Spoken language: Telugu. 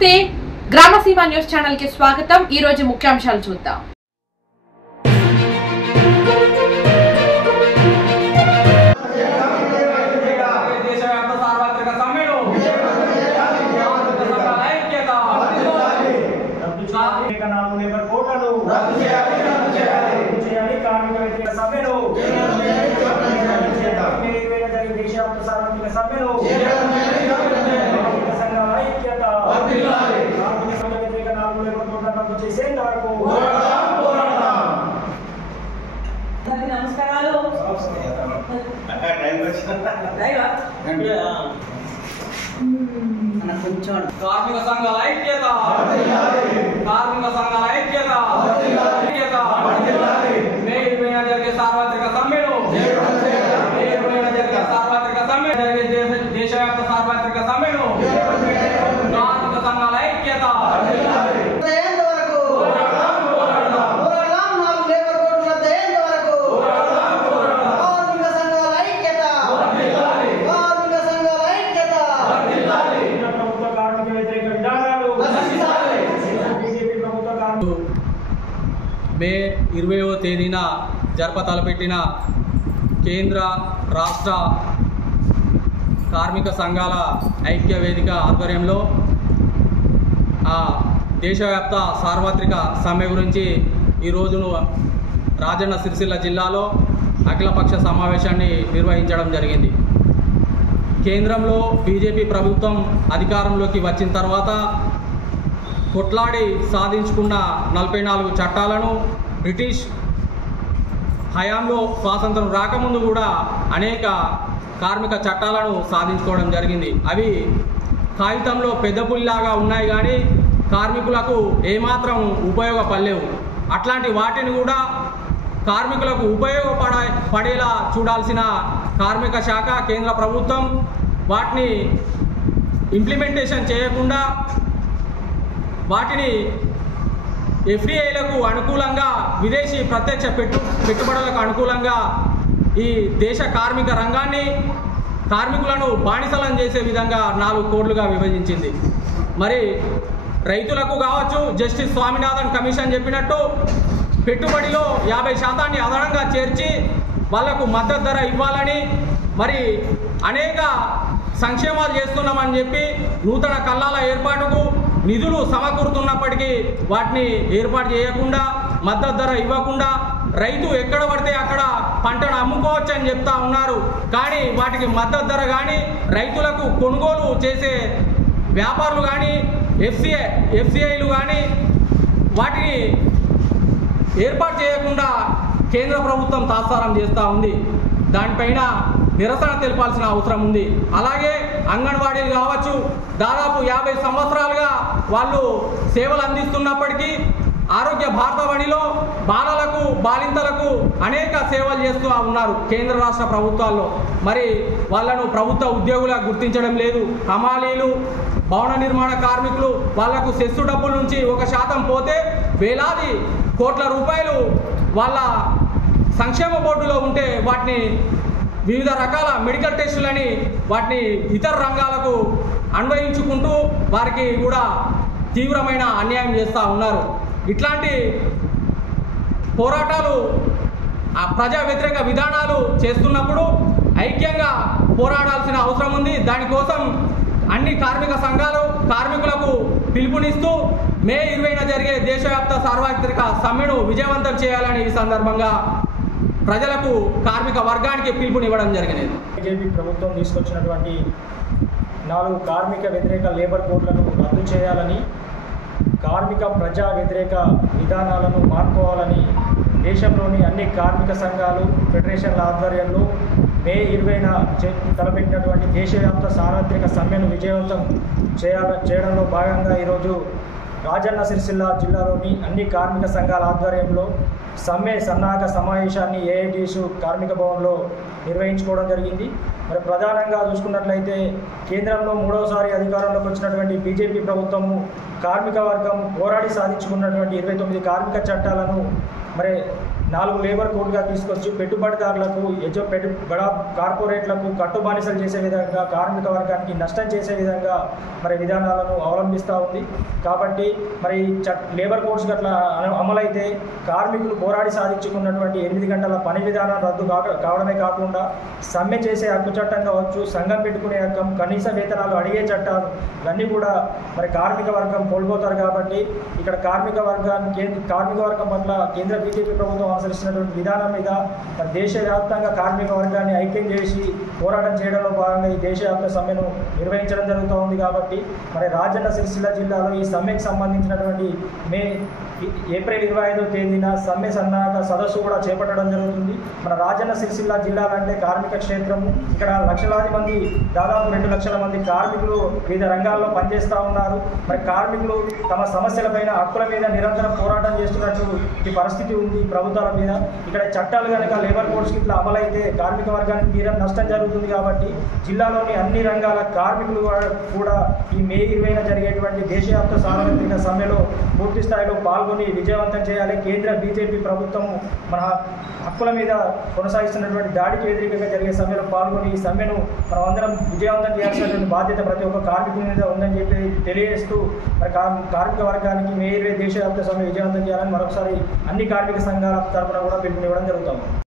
నమస్తే గ్రామసీమ న్యూస్ ఛానల్ కి స్వాగతం। ఈ రోజు ముఖ్యాంశాలు చూద్దాం। కార్మిక సంఘాల ఐక్యత, కార్మిక సంఘాల ఐక్యత, మే 20న జరిగే సార్వత్రిక సమ్మెను, జరిగే దేశవ్యాప్త సార్వత్రిక సమ్మెను కార్మిక సంఘాల ఐక్యత మే 20వ తేదీన తలపెట్టిన కేంద్ర రాష్ట్ర కార్మిక సంఘాల ఐక్య వేదిక ఆధ్వర్యంలో దేశవ్యాప్త సార్వత్రిక సమ్మె గురించి ఈరోజు రాజన్న సిరిసిల్ల జిల్లాలో అఖిలపక్ష సమావేశాన్ని నిర్వహించడం జరిగింది। కేంద్రంలో బీజేపీ ప్రభుత్వం అధికారంలోకి వచ్చిన తర్వాత కొట్లాడి సాధించుకున్న 44 చట్టాలను బ్రిటిష్ హయాంలో స్వాతంత్రం రాకముందు కూడా అనేక కార్మిక చట్టాలను సాధించుకోవడం జరిగింది। అవి కాగితంలో పెద్ద పుల్లాగా ఉన్నాయి కానీ కార్మికులకు ఏమాత్రం ఉపయోగపడలేవు। అట్లాంటి వాటిని కూడా కార్మికులకు ఉపయోగపడేలా చూడాల్సిన కార్మిక శాఖ కేంద్ర ప్రభుత్వం వాటిని ఇంప్లిమెంటేషన్ చేయకుండా వాటిని ఎఫ్డిఐలకు అనుకూలంగా విదేశీ ప్రత్యక్ష పెట్టుబడులకు అనుకూలంగా ఈ దేశ కార్మిక రంగాన్ని కార్మికులను బానిసలం చేసే విధంగా 4 కోడ్లుగా విభజించింది। మరి రైతులకు కావచ్చు, జస్టిస్ స్వామినాథన్ కమిషన్ చెప్పినట్టు పెట్టుబడిలో 50% అదనంగా చేర్చి వాళ్లకు మద్దతు ధర ఇవ్వాలని, మరి అనేక సంక్షేమాలు చేస్తున్నామని చెప్పి నూతన కల్లాల ఏర్పాటుకు నిధులు సమకూరుతున్నప్పటికీ వాటిని ఏర్పాటు చేయకుండా, మద్దతు ధర ఇవ్వకుండా రైతు ఎక్కడ పడితే అక్కడ పంటను అమ్ముకోవచ్చు అని చెప్తా ఉన్నారు। కానీ వాటికి మద్దతు ధర కానీ రైతులకు కొనుగోలు చేసే వ్యాపారులు కానీ ఎఫ్సిఐలు కానీ వాటిని ఏర్పాటు చేయకుండా కేంద్ర ప్రభుత్వం తాత్సారం చేస్తూ ఉంది। దానిపైన నిరసన తెలపాల్సిన అవసరం ఉంది। అలాగే అంగన్వాడీలు కావచ్చు, దాదాపు 50 సంవత్సరాలుగా వాళ్ళు సేవలు అందిస్తున్నప్పటికీ ఆరోగ్య భారతవాణిలో బాలలకు బాలింతలకు అనేక సేవలు చేస్తూ ఉన్నారు కేంద్ర రాష్ట్ర ప్రభుత్వాల్లో। మరి వాళ్ళను ప్రభుత్వ ఉద్యోగులుగా గుర్తించడం లేదు। హమాలీలు, భవన నిర్మాణ కార్మికులు వాళ్లకు సెస్సు డబ్బుల నుంచి 1% పోతే వేలాది కోట్ల రూపాయలు వాళ్ళ సంక్షేమ బోర్డులో ఉంటే వాటిని వివిధ రకాల మెడికల్ టెస్టులని వాటిని ఇతర రంగాలకు అన్వయించుకుంటూ వారికి కూడా తీవ్రమైన అన్యాయం చేస్తూ ఉన్నారు। ఇట్లాంటి పోరాటాలు ప్రజా వ్యతిరేక విధానాలు చేస్తున్నప్పుడు ఐక్యంగా పోరాడాల్సిన అవసరం ఉంది। దానికోసం అన్ని కార్మిక సంఘాలు కార్మికులకు పిలుపునిస్తూ మే 20న జరిగే దేశవ్యాప్త సార్వత్రిక సమ్మెను విజయవంతం చేయాలని ఈ సందర్భంగా ప్రజలకు కార్మిక వర్గానికి పిలుపునివ్వడం జరిగినది। బీజేపీ ప్రభుత్వం తీసుకొచ్చినటువంటి 4 కార్మిక వ్యతిరేక లేబర్ కోడ్లను రద్దు చేయాలని, కార్మిక ప్రజా వ్యతిరేక విధానాలను మానుకోవాలని దేశంలోని అన్ని కార్మిక సంఘాలు ఫెడరేషన్ల ఆధ్వర్యంలో మే 20న తలపెట్టినటువంటి దేశవ్యాప్త సార్వత్రిక సమ్మెను విజయవంతం చేయడంలో భాగంగా ఈరోజు రాజన్న సిరిసిల్ల జిల్లాలోని అన్ని కార్మిక సంఘాల ఆధ్వర్యంలో సమ్మె సన్నాహక సమావేశాన్ని ఏఐటీసీ కార్మిక భవన్లో నిర్వహించుకోవడం జరిగింది। మరి ప్రధానంగా చూసుకున్నట్లయితే కేంద్రంలో 3వసారి అధికారంలోకి వచ్చినటువంటి బీజేపీ ప్రభుత్వము కార్మిక వర్గం పోరాడి సాధించుకున్నటువంటి 29 కార్మిక చట్టాలను మరి 4 లేబర్ కోడ్గా తీసుకొచ్చి పెట్టుబడిదారులకు కార్పొరేట్లకు కట్టుబానిసలు చేసే విధంగా కార్మిక వర్గానికి నష్టం చేసే విధంగా మరి విధానాలను అవలంబిస్తూ ఉంది. కాబట్టి మరి లేబర్ కోడ్స్ అట్లా అమలైతే కార్మికులు పోరాడి సాధించుకున్నటువంటి 8 గంటల పని విధానం రద్దు కావడమే కాకుండా సమ్మె చేసే హక్కు చట్టం కావచ్చు, సంఘం పెట్టుకునే హక్కు, కనీస వేతనాలు అడిగే చట్టాలు ఇవన్నీ కూడా మరి కార్మిక వర్గం కోల్పోతారు. కాబట్టి ఇక్కడ కార్మిక వర్గం పట్ల కేంద్ర బీజేపీ ప్రభుత్వం అనుసరిస్తున్నటువంటి విధానం మీద మరి దేశవ్యాప్తంగా కార్మిక వర్గాన్ని ఐక్యం చేసి పోరాటం చేయడంలో భాగంగా ఈ దేశవ్యాప్త సమ్మెను నిర్వహించడం జరుగుతూ ఉంది. కాబట్టి మరి రాజన్న సిరిసిల్ల జిల్లాలో ఈ సమ్మెకు సంబంధించినటువంటి ఏప్రిల్ 25వ తేదీన సమ్మె సన్నాహక సదస్సు కూడా చేపట్టడం జరుగుతుంది. మన రాజన్న సిరిసిల్ల జిల్లాలంటే కార్మిక క్షేత్రము. ఇక్కడ లక్షలాది మంది, దాదాపు 2 లక్షల మంది కార్మికులు వివిధ రంగాల్లో పనిచేస్తూ ఉన్నారు. మరి కార్మికులు తమ సమస్యలపైన, హక్కుల మీద నిరంతరం పోరాటం చేస్తున్నటువంటి పరిస్థితి ఉంది ప్రభుత్వాల మీద. ఇక్కడ చట్టాలు కనుక లేబర్ కోడ్స్ ఇట్లా అమలైతే కార్మిక వర్గానికి తీరం నష్టం జరుగుతుంది. కాబట్టి జిల్లాలోని అన్ని రంగాల కార్మికులు కూడా ఈ మే 20న జరిగేటువంటి దేశవ్యాప్త సార్వత్రిక సమ్మెలో పూర్తి స్థాయిలో పాల్గొని విజయవంతం చేయాలి. కేంద్ర బీజేపీ ప్రభుత్వం మన హక్కుల మీద కొనసాగిస్తున్నటువంటి దాడికి వ్యతిరేకంగా జరిగే సమ్మెలో పాల్గొని ఈ సమ్మెను మనం అందరం విజయవంతం చేయాల్సినటువంటి బాధ్యత ప్రతి ఒక్క కార్మికుల మీద ఉందని చెప్పి తెలియజేస్తూ మరి కార్మిక వర్గానికి మే 20 దేశవ్యాప్త సమ్మె విజయవంతం చేయాలని మరొకసారి అన్ని కార్మిక సంఘాల తరఫున కూడా పిలుపునివ్వడం జరుగుతుంది.